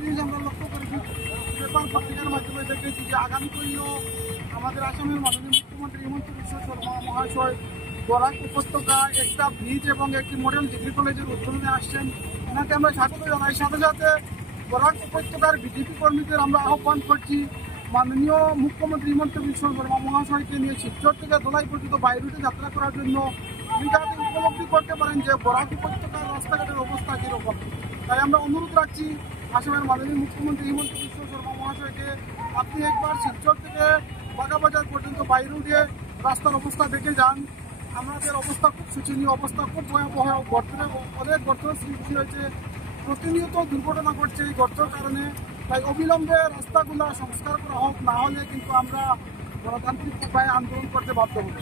জিনিস আমরা লক্ষ্য করেছি, পেপার পত্রিকার মাধ্যমে দেখেছি যে আগামী দিনেও আমাদের আসামের মাননীয় মুখ্যমন্ত্রী হিমন্ত বিশ্ব শর্মা মহাশয় বরাক উপত্যকা একটা ব্রিজ এবং একটি মডেল ডিগ্রি কলেজের উদ্বোধনে আসছেন। ওনাকে আমরা স্বাগত জানাই। সাথে সাথে বরাক উপত্যকার বিজেপি কর্মীদের আমরা আহ্বান করছি, মাননীয় মুখ্যমন্ত্রী হিমন্ত বিশ্ব শর্মা মহাশয়কে নিয়ে শিলচর থেকে ধলাই পর্যন্ত বাইরুটে যাত্রা করার জন্য উনি যাতে উপলব্ধি করতে পারেন যে বরাক উপত্যকার রাস্তাঘাটের অবস্থা কীরকম। তাই আমরা অনুরোধ রাখছি আসামের মাননীয় মুখ্যমন্ত্রী হিমন্ত বিশ্ব শর্মা মহাশয়কে, আপনি একবার শিলচর থেকে বাগাবাজার পর্যন্ত বাইরুটে রাস্তার অবস্থা দেখে যান। আমাদের অবস্থা খুব শোচনীয়, অবস্থা খুব ভয়াবহ, অনেক গর্তের সৃষ্টি হয়েছে, প্রতিনিয়ত দুর্ঘটনা ঘটছে এই গর্তের কারণে। তাই অবিলম্বে রাস্তাগুলো সংস্কার করা হোক, না হলে কিন্তু আমরা গণতান্ত্রিক উপায়ে আন্দোলন করতে বাধ্য হব।